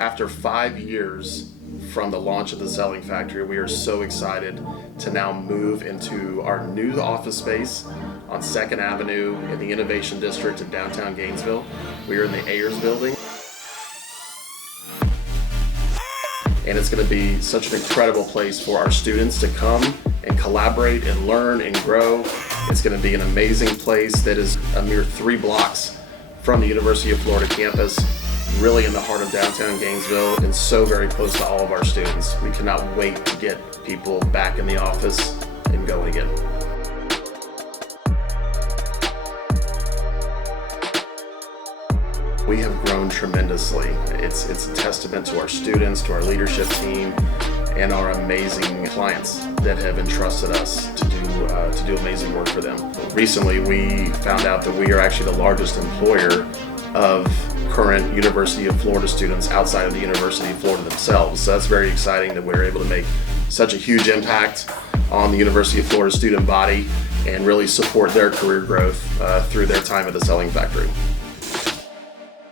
After 5 years from the launch of the Selling Factory, we are so excited to now move into our new office space on 2nd Avenue in the Innovation District in downtown Gainesville. We are in the Ayers Building. And it's going to be such an incredible place for our students to come and collaborate and learn and grow. It's going to be an amazing place that is a mere 3 blocks from the University of Florida campus, really in the heart of downtown Gainesville, and so very close to all of our students. We cannot wait to get people back in the office and going again. We have grown tremendously. It's a testament to our students, to our leadership team, and our amazing clients that have entrusted us to do amazing work for them. Recently, we found out that we are actually the largest employer of current University of Florida students outside of the University of Florida themselves. So that's very exciting that we're able to make such a huge impact on the University of Florida student body and really support their career growth through their time at the Selling Factory.